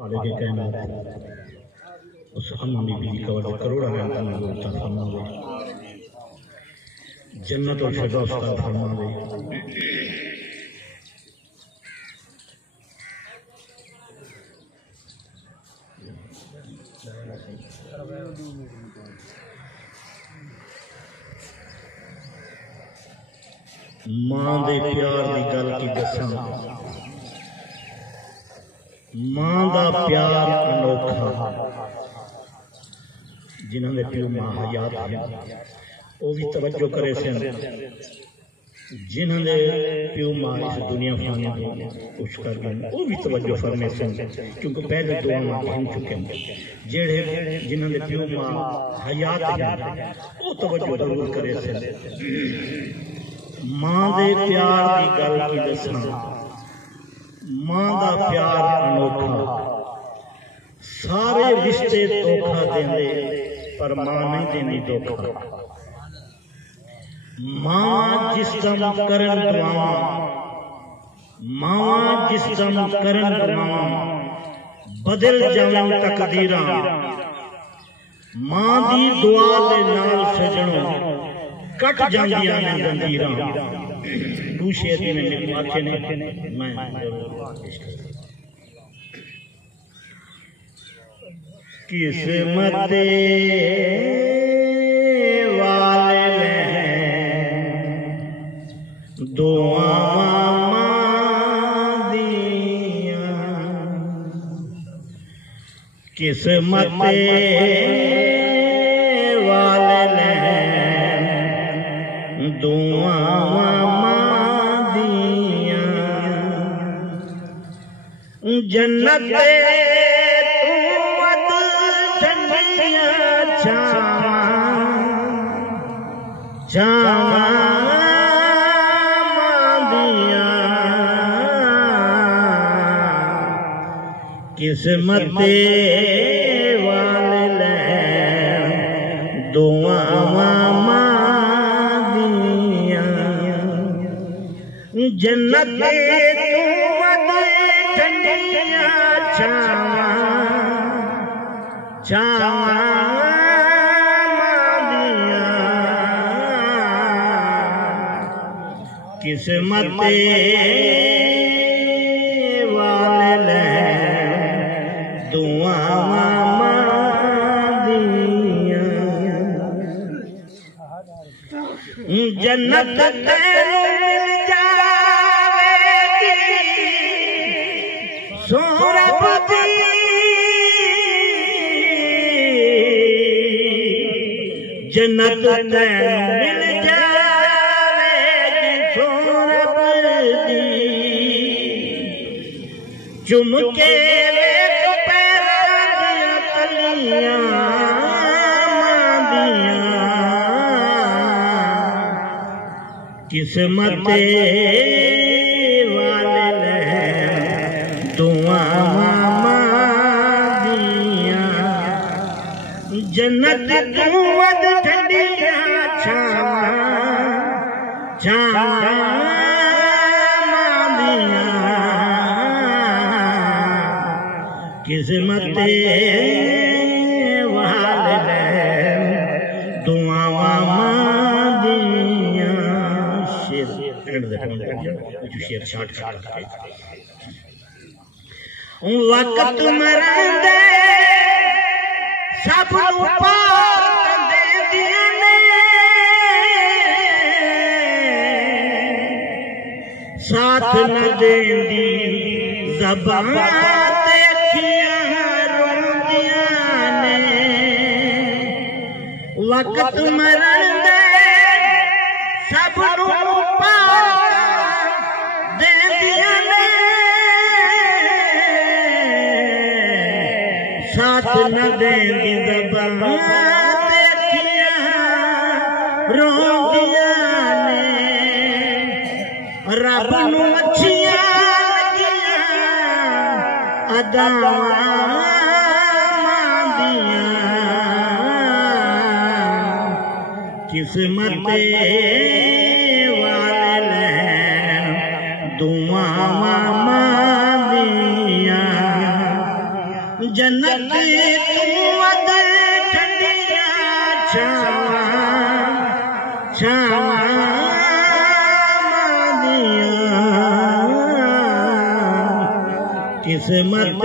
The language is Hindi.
आगे कहना उस हम बीबी का वजह करोड़ा रहता फरमावे, जन्नत और फिरदौस का फरमावे। मां दे प्यार की गल की दसा, मां दा प्यार अनोखा। जिन्हों ने प्यो मां हयात है वो भी तवज्जो करे सन, जिन्होंने प्यो मां इस दुनिया फाने कुछ कर गए वो भी तवज्जो फरमे सन, क्योंकि पहले दुआ गिन चुके हैं। जेड़े जिन्होंने प्यो मां हयात है वो तवज्जो जरूर करे सन। मां दे प्यार की गल की दसना, मां दा प्यार अनोखा। सारे रिश्ते धोखा देंदे पर मां नहीं देनी धोखा। मां जिस दम करन दुआवां, मां जिस दम करन दुआवां, बदल जावन तकदीरां। मां दी दुआ दे नाल सजणों कट जांदियां ने जंजीरां। दूसरे दिन मेरे आखे ने मैं किस्मत वाले दुआ दिया, किस्मत वाले दुआ दिया। जन्नत किस्मत वाले दुआ दिया। जन्नत किस्मत वाले दुआ दिया। जन्नत मिल जाएगी सोरब दी, जन्नत मिल चुमके किस्मत वाले दुआ दिया। जन्नत कुवत ठंडिया किस्मत वाले दुआ दिया। शेर छाट वक्त मरंदे सब दे दिया ने, साथ न देंदी ज़बान वक्त मरंदे सब दे दिया ने, साथ न देंदी ज़बान रोंदिया ने। रब नूं अच्छियां अदावां किस्मत वाले दुआ दिया। जन्नत तू वद ठंडिया छावा छावा किस्मत